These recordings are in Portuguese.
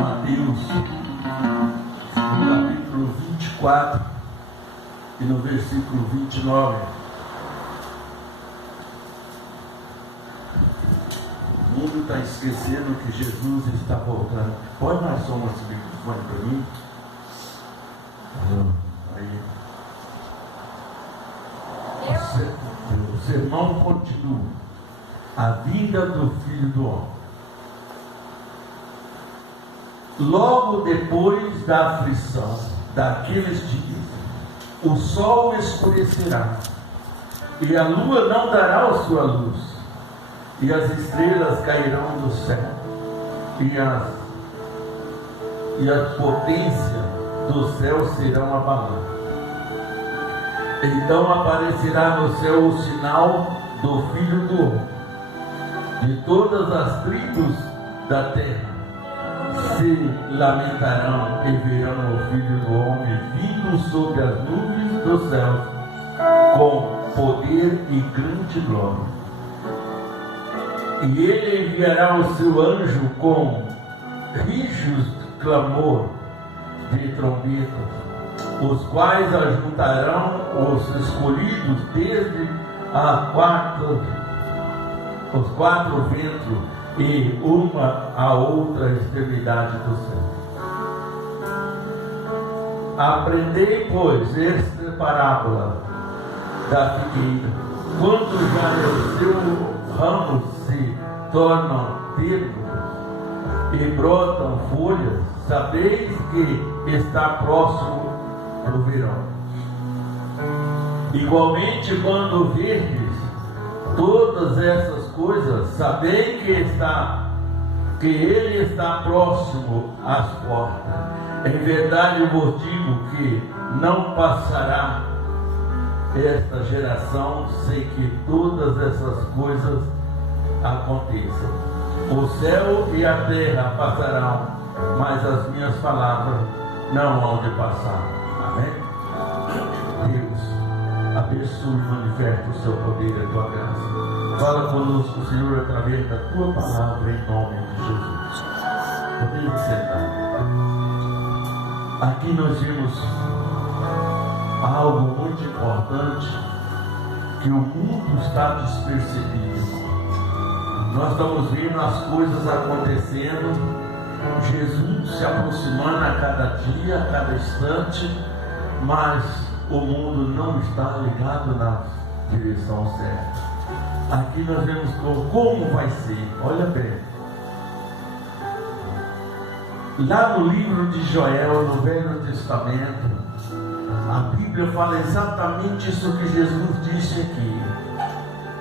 Mateus, no capítulo 24 e no versículo 29. O mundo está esquecendo que Jesus está voltando. Pode mais som esse microfone para mim? Aí. O sermão continua. A vinda do Filho do Homem. Logo depois da aflição daqueles dias, o sol escurecerá, e a lua não dará a sua luz, e as estrelas cairão do céu, e a potência do céu serão abaladas. Então aparecerá no céu o sinal do Filho do Homem. De todas as tribos da terra se lamentarão e verão o Filho do Homem vindo sobre as nuvens dos céus com poder e grande glória. E ele enviará o seu anjo com rijos clamor de trombetas, os quais ajuntarão os escolhidos desde os quatro ventos e uma a outra extremidade do céu. Aprendei, pois, esta parábola da figueira. Quando já os seus ramos se tornam termos e brotam folhas, sabeis que está próximo do verão. Igualmente, quando verdes todas essas coisas, sabei que ele está próximo às portas. Em verdade vos digo que não passará esta geração sem que todas essas coisas aconteçam. O céu e a terra passarão, mas as minhas palavras não hão de passar. Amém? Deus, abençoe e manifeste o seu poder e a tua graça. Fala conosco, Senhor, através da tua palavra, em nome de Jesus. Podemos sentar. Aqui nós vimos algo muito importante, que o mundo está despercebido. Nós estamos vendo as coisas acontecendo, Jesus se aproximando a cada dia, a cada instante, mas o mundo não está ligado na direção certa. Aqui nós vemos como vai ser. Olha bem, lá no livro de Joel, no Velho Testamento, a Bíblia fala exatamente isso que Jesus disse aqui.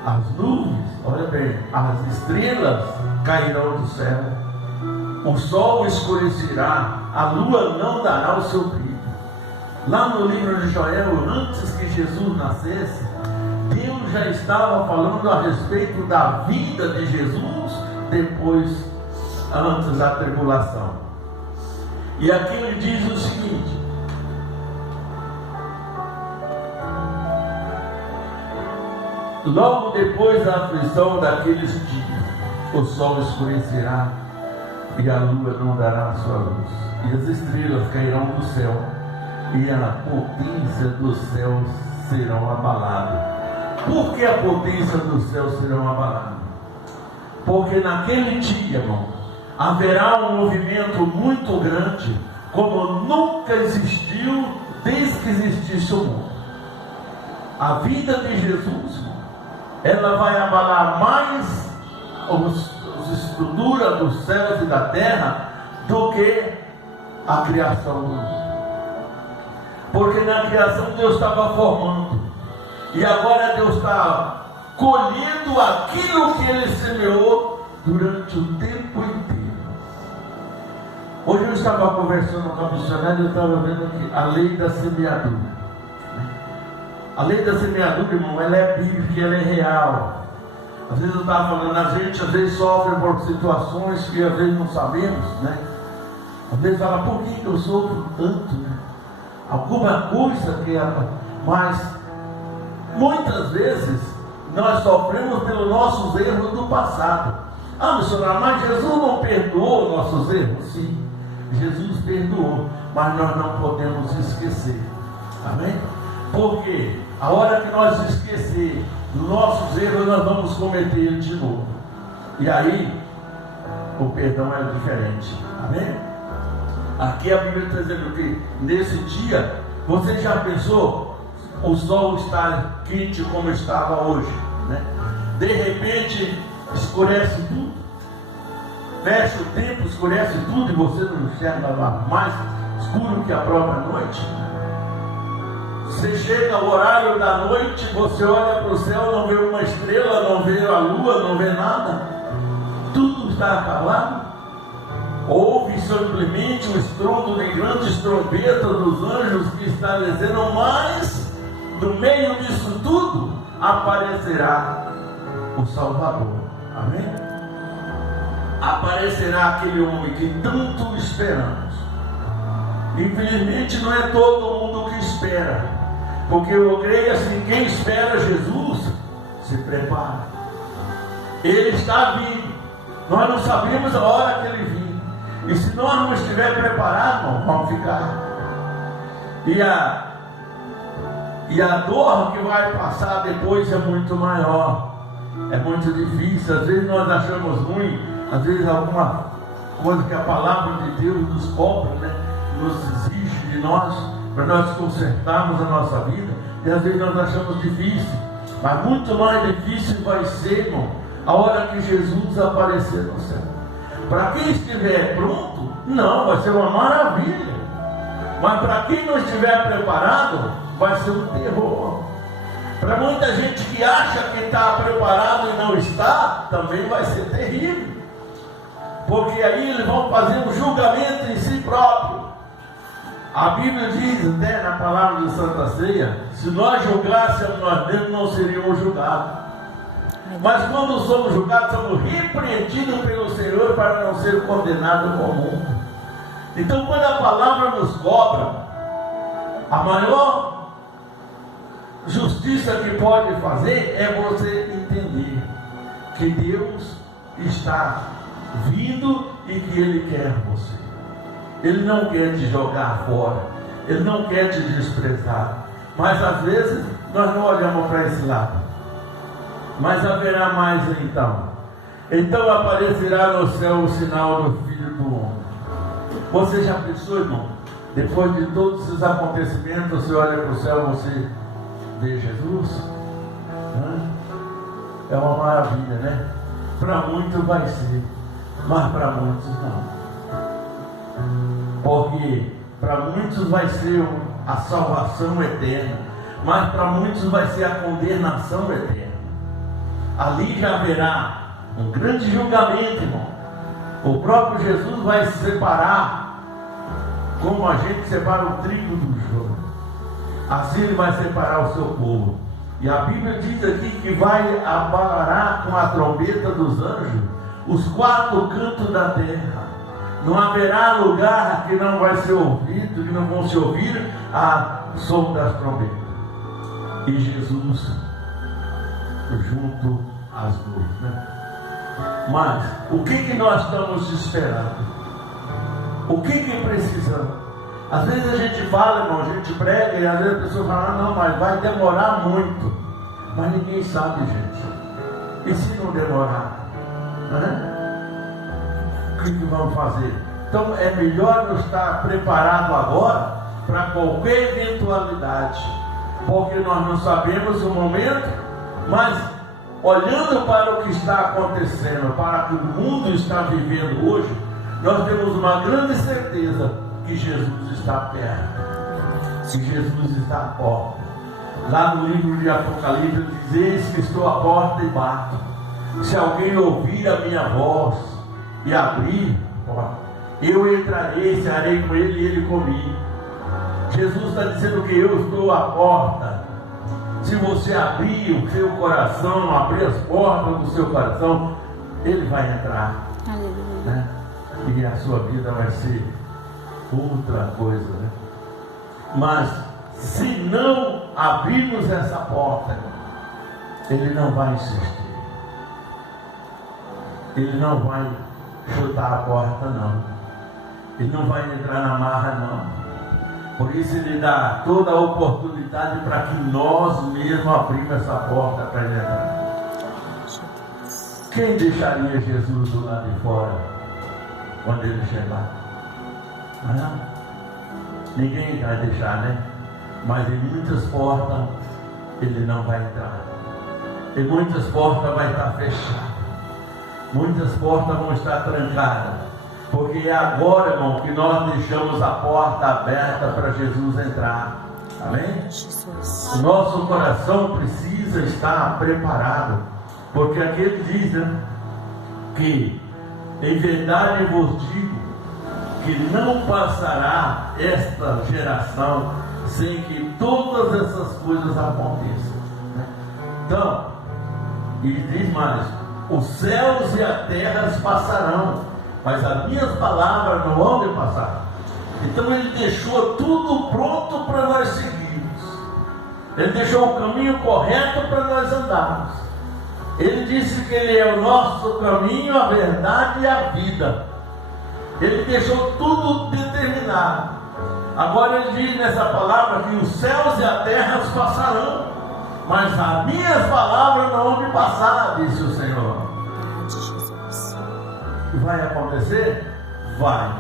As nuvens, olha bem, as estrelas cairão do céu, o sol escurecerá, a lua não dará o seu brilho. Lá no livro de Joel, antes que Jesus nascesse, Deus já estava falando a respeito da vida de Jesus antes da tribulação. E aqui ele diz o seguinte: logo depois da aflição daqueles dias, o sol escurecerá e a lua não dará a sua luz, e as estrelas cairão do céu, e a potência dos céus serão abaladas. Por que a potência dos céus serão abaladas? Porque naquele dia, irmão, haverá um movimento muito grande, como nunca existiu desde que existisse o mundo. A vida de Jesus, ela vai abalar mais as estruturas dos céus e da terra do que a criação do mundo. Porque na criação Deus estava formando, e agora Deus está colhendo aquilo que Ele semeou durante o tempo inteiro. Hoje eu estava conversando com a missionária e eu estava vendo aqui a lei da semeadura. A lei da semeadura, irmão, ela é bíblica, ela é real. Às vezes eu estava falando, a gente às vezes sofre por situações que às vezes não sabemos, né? Às vezes fala, por que eu sofro tanto, né? Alguma coisa mas muitas vezes nós sofremos pelos nossos erros do passado. Ah, missionário, mas Jesus não perdoou nossos erros? Sim, Jesus perdoou, mas nós não podemos esquecer. Amém? Porque a hora que nós esquecer dos nossos erros, nós vamos cometer ele de novo. E aí, o perdão é diferente. Amém? Aqui a Bíblia está dizendo que nesse dia, você já pensou, o sol está quente como estava hoje, né? De repente escurece tudo, fecha o tempo, escurece tudo e você não enxerga mais escuro que a própria noite. Você chega ao horário da noite, você olha para o céu, não vê uma estrela, não vê a lua, não vê nada, tudo está acabado. Houve simplesmente um estrondo de grandes trombetas dos anjos que está dizendo, mas no meio disso tudo aparecerá o Salvador. Amém? Aparecerá aquele homem que tanto esperamos. Infelizmente não é todo mundo que espera, porque eu creio assim, quem espera Jesus se prepara. Ele está vindo, nós não sabemos a hora que ele vir. E se nós não estiver preparados, vamos ficar. E a dor que vai passar depois é muito maior. É muito difícil. Às vezes nós achamos ruim, às vezes alguma coisa que a palavra de Deus nos cobra, né? Nos exige de nós, para nós consertarmos a nossa vida. E às vezes nós achamos difícil. Mas muito mais difícil vai ser, irmão, a hora que Jesus aparecer no céu. Para quem estiver pronto, não, vai ser uma maravilha. Mas para quem não estiver preparado, vai ser um terror. Para muita gente que acha que está preparado e não está, também vai ser terrível. Porque aí eles vão fazer um julgamento em si próprio. A Bíblia diz até na palavra de Santa Ceia, se nós julgássemos nós mesmos, não seríamos julgados. Mas quando somos julgados, somos repreendidos pelo Senhor para não ser condenados com o mundo. Então, quando a palavra nos cobra, a maior justiça que pode fazer é você entender que Deus está vindo e que Ele quer você. Ele não quer te jogar fora, Ele não quer te desprezar. Mas às vezes nós não olhamos para esse lado. Mas haverá mais então. Então aparecerá no céu o sinal do Filho do Homem. Você já pensou, irmão? Depois de todos esses acontecimentos, você olha para o céu, você vê Jesus? É uma maravilha, né? Para muitos vai ser, mas para muitos não. Porque para muitos vai ser a salvação eterna, mas para muitos vai ser a condenação eterna. Ali já haverá um grande julgamento, irmão. O próprio Jesus vai se separar, como a gente separa o trigo do joio. Assim Ele vai separar o seu povo. E a Bíblia diz aqui que vai abalar com a trombeta dos anjos os quatro cantos da terra. Não haverá lugar que não vai ser ouvido, que não vão se ouvir a som das trombetas. E Jesus junto às duas, né? Mas o que nós estamos esperando? O que precisamos? Às vezes a gente fala, irmão, a gente prega e às vezes a pessoa fala, não, mas vai demorar muito. Mas ninguém sabe, gente. E se não demorar? Né? O que vamos fazer? Então é melhor não estar preparado agora para qualquer eventualidade, porque nós não sabemos o momento, mas olhando para o que está acontecendo, para o que o mundo está vivendo hoje, nós temos uma grande certeza que Jesus está perto, que Jesus está à porta. Lá no livro de Apocalipse diz: eis que estou à porta e bato. Se alguém ouvir a minha voz e abrir, eu entrarei, cearei com ele e ele comigo. Jesus está dizendo que eu estou à porta. Se você abrir o seu coração, abrir as portas do seu coração, ele vai entrar, né? E a sua vida vai ser outra coisa, né? Mas se não abrirmos essa porta, ele não vai insistir, ele não vai chutar a porta, não. Ele não vai entrar na marra, não. Por isso ele dá toda a oportunidade para que nós mesmos abrimos essa porta para ele entrar. Quem deixaria Jesus do lado de fora quando ele chegar? Não. Ninguém vai deixar, né? Mas em muitas portas ele não vai entrar. Em muitas portas vai estar fechadas. Muitas portas vão estar trancadas. Porque é agora, irmão, que nós deixamos a porta aberta para Jesus entrar. Amém? O nosso coração precisa estar preparado. Porque aqui ele diz, né, que em verdade vos digo que não passará esta geração sem que todas essas coisas aconteçam. Então, e diz mais: os céus e a terra passarão, mas as minhas palavras não vão de passar. Então ele deixou tudo pronto para nós seguirmos. Ele deixou o caminho correto para nós andarmos. Ele disse que ele é o nosso caminho, a verdade e a vida. Ele deixou tudo determinado. Agora ele diz nessa palavra que os céus e a terra passarão, mas as minhas palavras não vão me passar, disse o Senhor. Vai acontecer? Vai.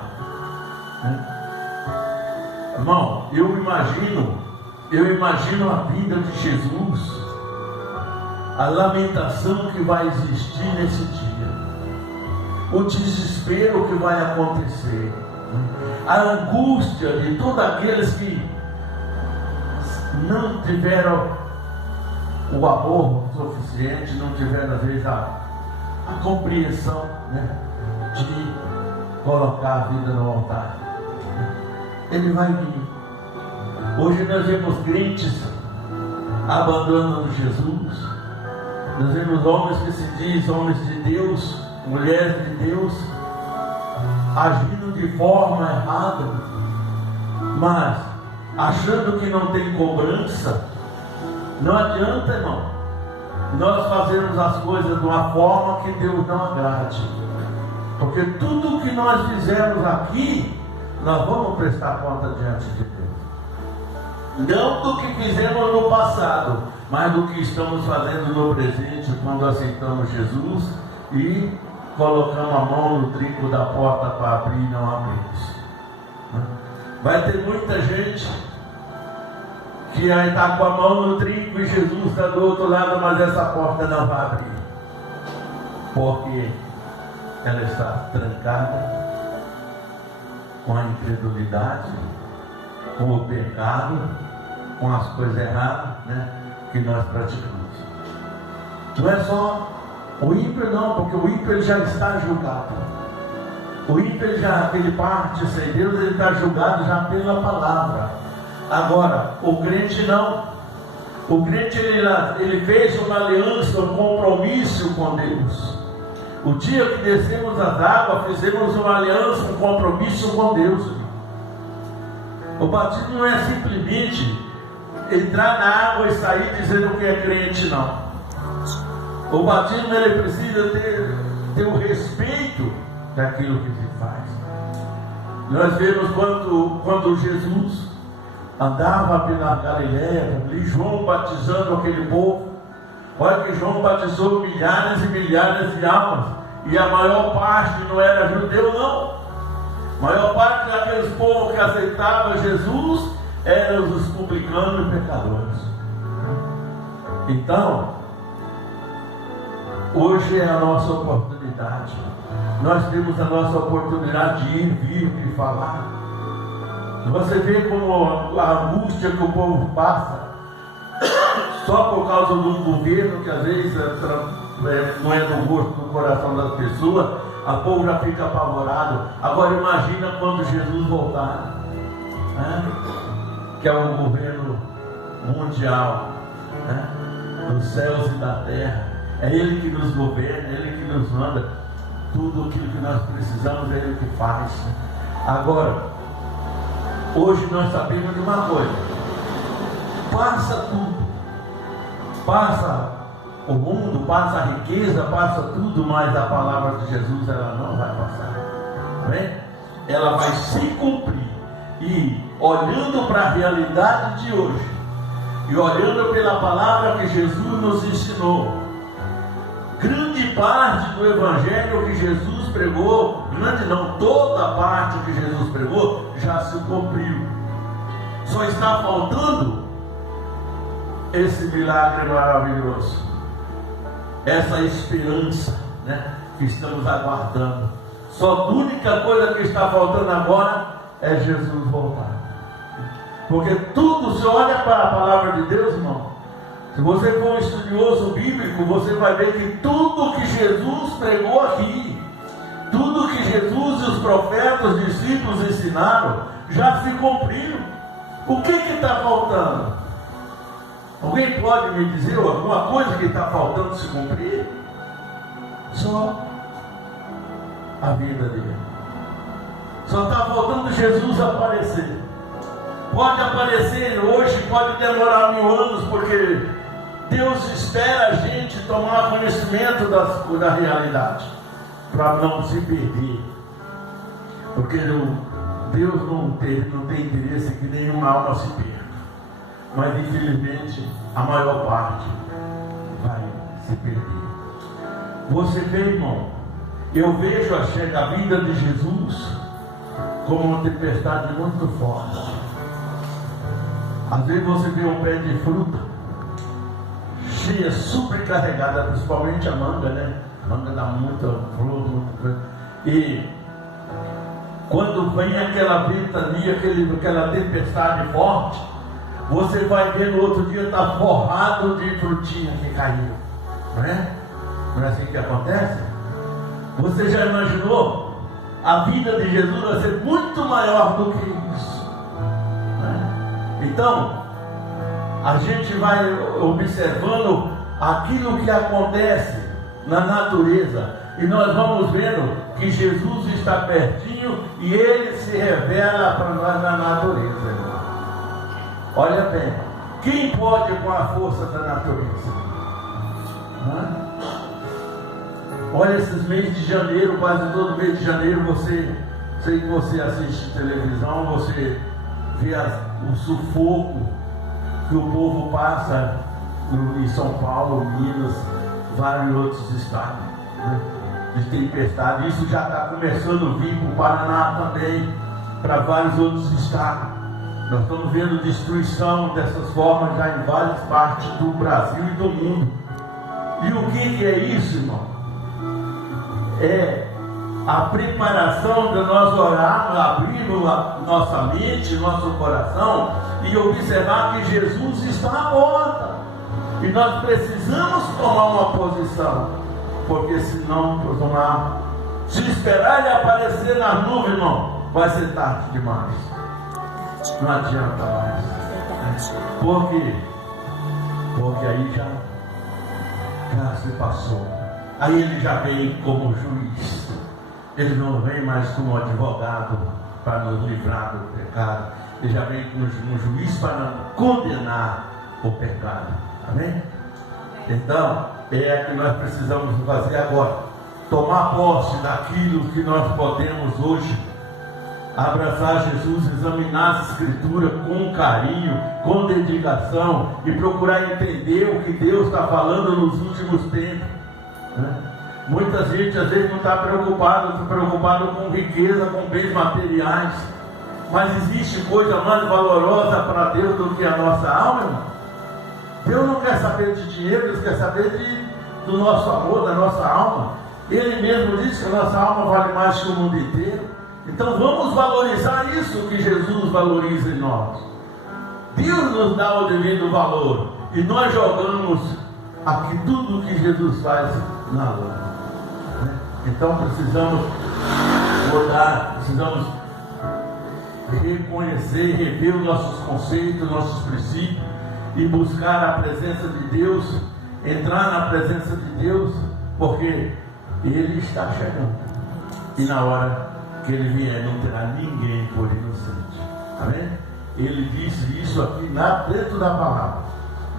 Irmão, eu imagino a vida de Jesus, a lamentação que vai existir nesse dia, o desespero que vai acontecer, a angústia de todos aqueles que não tiveram o amor suficiente, não tiveram às vezes a compreensão, né, de colocar a vida no altar. Ele vai vir. Hoje nós vemos crentes abandonando Jesus. Nós vemos homens que se dizem homens de Deus, mulheres de Deus, agindo de forma errada, mas achando que não tem cobrança. Não adianta, irmão, nós fazermos as coisas de uma forma que Deus não agrade, porque tudo que nós fizemos aqui, nós vamos prestar conta diante de Deus. Não do que fizemos no passado, mas do que estamos fazendo no presente, quando aceitamos Jesus e colocamos a mão no trinco da porta para abrir e não abrimos. Vai ter muita gente que vai estar com a mão no trinco e Jesus está do outro lado, mas essa porta não vai abrir, porque ela está trancada com a incredulidade, com o pecado, com as coisas erradas, né, que nós praticamos. Não é só o ímpio, não, porque o ímpio ele já está julgado. O ímpio ele parte sem Deus, ele está julgado já pela palavra. Agora, o crente não. O crente ele fez uma aliança, um compromisso com Deus. O dia que descemos as águas, fizemos uma aliança, um compromisso com Deus. O batismo não é simplesmente entrar na água e sair dizendo que é crente, não. O batismo ele precisa ter o respeito daquilo que se faz. Nós vemos quando Jesus andava pela Galileia, e João batizando aquele povo. Olha que João batizou milhares e milhares de almas, e a maior parte não era judeu, não. A maior parte daqueles povos que aceitavam Jesus eram os publicanos e pecadores. Então, hoje é a nossa oportunidade. Nós temos a nossa oportunidade de ir, vir e falar. Você vê como a angústia que o povo passa, só por causa do governo, que às vezes não é do gosto do coração das pessoas, a povo já fica apavorado. Agora imagina quando Jesus voltar, né? Que é um governo mundial, né? Dos céus e da terra. É Ele que nos governa, é Ele que nos manda. Tudo aquilo que nós precisamos é Ele que faz. Agora, hoje nós sabemos de uma coisa: passa tudo, passa o mundo, passa a riqueza, passa tudo, mas a palavra de Jesus ela não vai passar. Amém? ela vai se cumprir. E olhando para a realidade de hoje, e olhando pela palavra que Jesus nos ensinou, grande parte do evangelho que Jesus pregou, grande não, toda a parte que Jesus pregou já se cumpriu. Só está faltando esse milagre maravilhoso, essa esperança, né, que estamos aguardando. Só a única coisa que está faltando agora é Jesus voltar. Porque tudo, se olha para a palavra de Deus, irmão, se você for um estudioso bíblico, você vai ver que tudo que Jesus pregou aqui, tudo que Jesus e os profetas, os discípulos ensinaram, já se cumpriram. O que está faltando? Alguém pode me dizer alguma coisa que está faltando se cumprir? Só a vida dele. Só está faltando Jesus aparecer. Pode aparecer hoje, pode demorar 1000 anos, porque Deus espera a gente tomar conhecimento da realidade, para não se perder. Porque Deus não tem interesse que nenhuma alma se perca. Mas infelizmente a maior parte vai se perder. Você vê, irmão, eu vejo a vida de Jesus como uma tempestade muito forte. Às vezes você vê um pé de fruta cheia, super carregada, principalmente a manga, né? A manga dá muita flor, muita coisa. E quando vem aquela ventania, aquela tempestade forte, você vai ver no outro dia está forrado de frutinha que caiu, não é? Não é assim que acontece? Você já imaginou? A vida de Jesus vai ser muito maior do que isso, não é? Então, a gente vai observando aquilo que acontece na natureza, e nós vamos vendo que Jesus está pertinho e ele se revela para nós na natureza, irmão. Olha bem, quem pode com a força da natureza? Olha esses meses de janeiro, quase todo mês de janeiro, sei que você assiste televisão, você vê o sufoco que o povo passa em São Paulo, Minas, vários outros estados, né, de tempestade. Isso já está começando a vir para o Paraná também, para vários outros estados. Nós estamos vendo destruição dessas formas já em várias partes do Brasil e do mundo. E o que é isso, irmão? É a preparação de nós orarmos, abrirmos a nossa mente, nosso coração e observar que Jesus está à porta. E nós precisamos tomar uma posição, porque senão, se esperar ele aparecer nas nuvens, irmão, vai ser tarde demais. Não adianta mais. Por quê? Porque aí já se passou. Aí ele já vem como juiz. Ele não vem mais como advogado para nos livrar do pecado. Ele já vem como um juiz para condenar o pecado. Amém? Então, é o que nós precisamos fazer agora. Tomar posse daquilo que nós podemos hoje. Abraçar Jesus, examinar as Escrituras com carinho, com dedicação e procurar entender o que Deus está falando nos últimos tempos, né? Muita gente às vezes não está preocupado com riqueza, com bens materiais, mas existe coisa mais valorosa para Deus do que a nossa alma, irmão? Deus não quer saber de dinheiro, Deus quer saber do nosso amor, da nossa alma. Ele mesmo disse que a nossa alma vale mais que o mundo inteiro. Então vamos valorizar isso que Jesus valoriza em nós. Deus nos dá o devido valor e nós jogamos aqui tudo o que Jesus faz na lama. Então precisamos mudar, precisamos reconhecer, rever os nossos conceitos, nossos princípios e buscar a presença de Deus, entrar na presença de Deus, porque Ele está chegando. E na hora que Ele vier, não terá ninguém por inocente. Amém? Ele disse isso aqui dentro da palavra.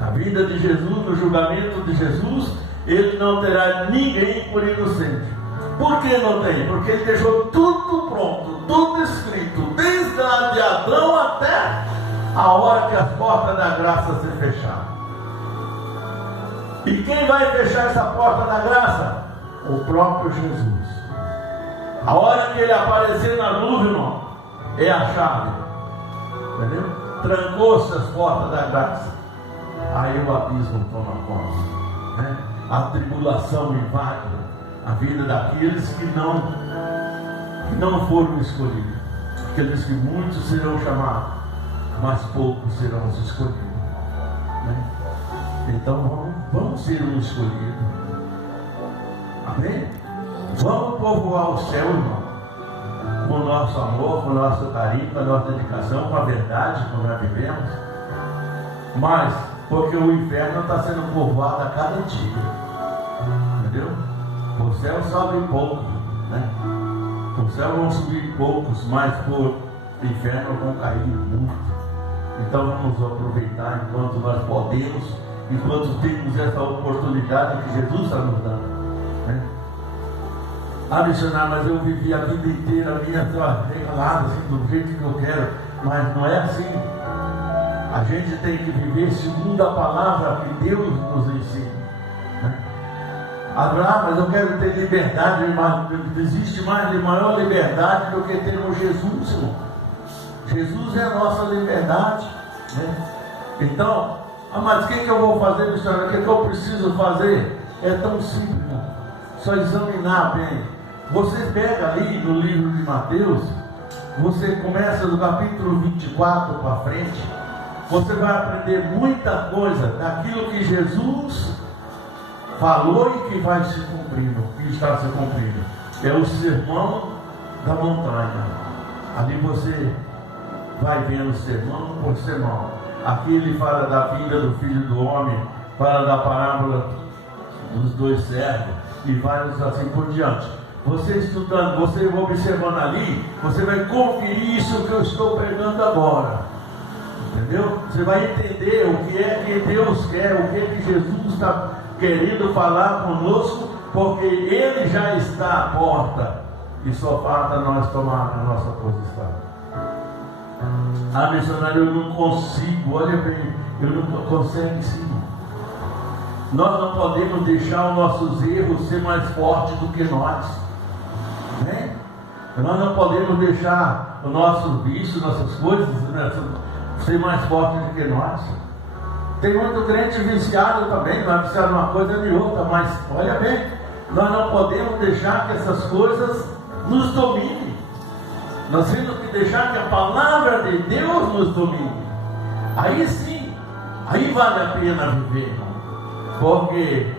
Na vida de Jesus, no julgamento de Jesus, Ele não terá ninguém por inocente. Por que não tem? Porque Ele deixou tudo pronto tudo escrito, desde a de Adão até a hora que as portas da graça se fecharam. E quem vai fechar essa porta da graça? O próprio Jesus. A hora que ele aparecer na nuvem, irmão, é a chave. Entendeu? Trancou-se as portas da graça. Aí o abismo toma conta, né? A tribulação invade a vida daqueles que não foram escolhidos. Aqueles que muitos serão chamados, mas poucos serão os escolhidos, né? Então vamos ser um escolhido. Amém? Vamos povoar o céu, irmão, com o nosso amor, com o nosso carinho, com a nossa dedicação, com a verdade que nós vivemos. Mas porque o inferno está sendo povoado a cada dia, entendeu? O céu sobe pouco, né? O céu vão subir poucos, mas por inferno vão cair muito. Então vamos aproveitar enquanto nós podemos, enquanto temos essa oportunidade que Jesus está nos dando, né? Ah, missionário, mas eu vivi a vida inteira minha regalada assim, do jeito que eu quero. Mas não é assim. A gente tem que viver segundo a palavra que Deus nos ensina, né? Ah, mas eu quero ter liberdade, mas existe maior liberdade do que termos Jesus, irmão. Jesus é a nossa liberdade, né? Então, mas o que eu vou fazer, missionário? O que eu preciso fazer? É tão simples, irmão. Só examinar bem. Você pega ali no livro de Mateus, você começa do capítulo 24 para frente, você vai aprender muita coisa daquilo que Jesus falou e que vai se cumprindo, que está se cumprindo. É o sermão da montanha. Ali você vai vendo sermão por sermão. Aqui ele fala da vinda do Filho do Homem, fala da parábola dos dois servos e vai assim por diante. Você estudando, você observando ali, você vai conferir isso que eu estou pregando agora. Entendeu? Você vai entender o que é que Deus quer, o que é que Jesus está querendo falar conosco, porque Ele já está à porta e só falta nós tomar a nossa posição. Ah, missionário, eu não consigo, olha bem, eu não consigo sim. Nós não podemos deixar os nossos erros ser mais fortes do que nós, né? Nós não podemos deixar o nosso vício, nossas coisas, né, ser mais fortes do que nós. Tem muito crente viciado também, não é viciado numa coisa nem outra, mas olha bem, nós não podemos deixar que essas coisas nos dominem. Nós temos que deixar que a palavra de Deus nos domine. Aí sim, aí vale a pena viver, irmão. Porque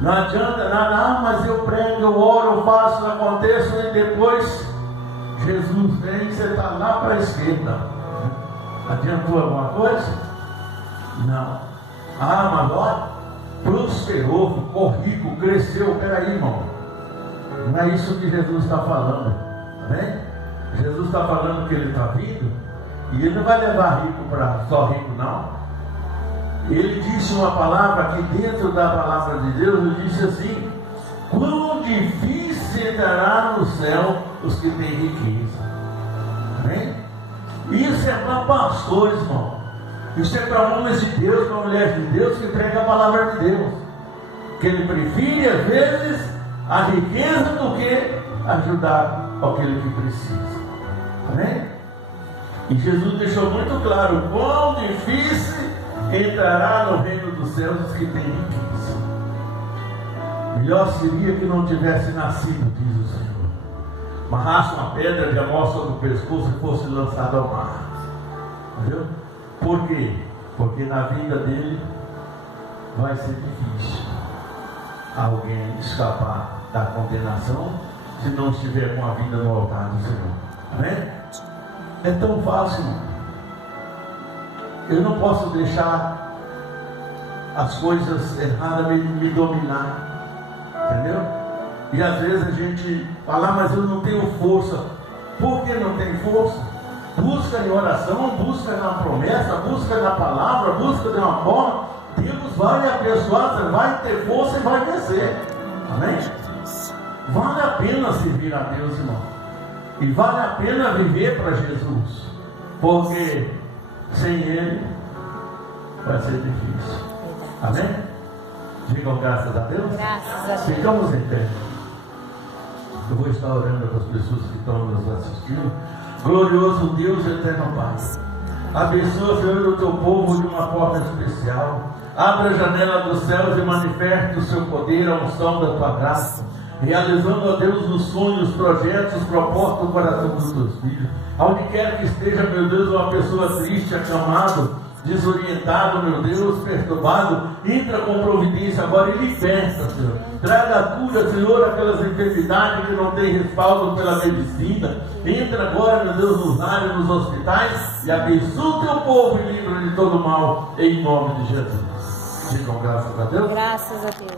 não adianta nada, mas eu prego, eu oro, eu faço, aconteço, e depois Jesus vem e você está lá para a esquerda. Adiantou alguma coisa? Não. Ah, mas olha, prosperou, ficou rico, cresceu. Peraí, irmão, não é isso que Jesus está falando, tá bem? Jesus está falando que ele está vindo e ele não vai levar rico para só rico, não. Ele disse uma palavra que dentro da palavra de Deus, ele disse assim: quão difícil entrará no céu os que têm riqueza. Amém? Isso é para pastores, irmão. Isso é para homens de Deus, para mulheres de Deus que pregam a palavra de Deus. Que ele prefere às vezes a riqueza do que ajudar aquele que precisa. Amém? E Jesus deixou muito claro quão difícil entrará no reino dos céus os que têm riqueza. Melhor seria que não tivesse nascido, diz o Senhor. Amarrasse uma pedra de amor sobre o pescoço e fosse lançado ao mar. Entendeu? Por quê? Porque na vida dele vai ser difícil alguém escapar da condenação se não estiver com a vida no altar do Senhor. Amém? É tão fácil. Eu não posso deixar as coisas erradas me dominar. Entendeu? E às vezes a gente fala, mas eu não tenho força. Por que não tem força? Busca em oração, busca na promessa, busca na palavra, busca de uma forma. Deus vai lhe abençoar, você vai ter força e vai vencer. Amém? Vale a pena servir a Deus, irmão. E vale a pena viver para Jesus, porque sem Ele vai ser difícil. Amém? Digam graças a Deus. Graças a Deus. Ficamos em pé. Eu vou estar orando para as pessoas que estão nos assistindo. Glorioso Deus, eterno Pai, abençoa, Senhor, o teu povo de uma forma especial. Abra a janela dos céus e manifeste o seu poder, a unção da tua graça, realizando, ó Deus, os sonhos, os projetos, os propósitos do coração dos teus filhos. Aonde quer que esteja, meu Deus, uma pessoa triste, acamado, desorientado, meu Deus, perturbado, entra com providência agora e liberta, Senhor. Traga a cura, Senhor, aquelas enfermidades que não têm respaldo pela medicina. Entra agora, meu Deus, nos lares, nos hospitais, e abençoa o teu povo e livra de todo mal, em nome de Jesus. Digam graças a Deus. Graças a Deus.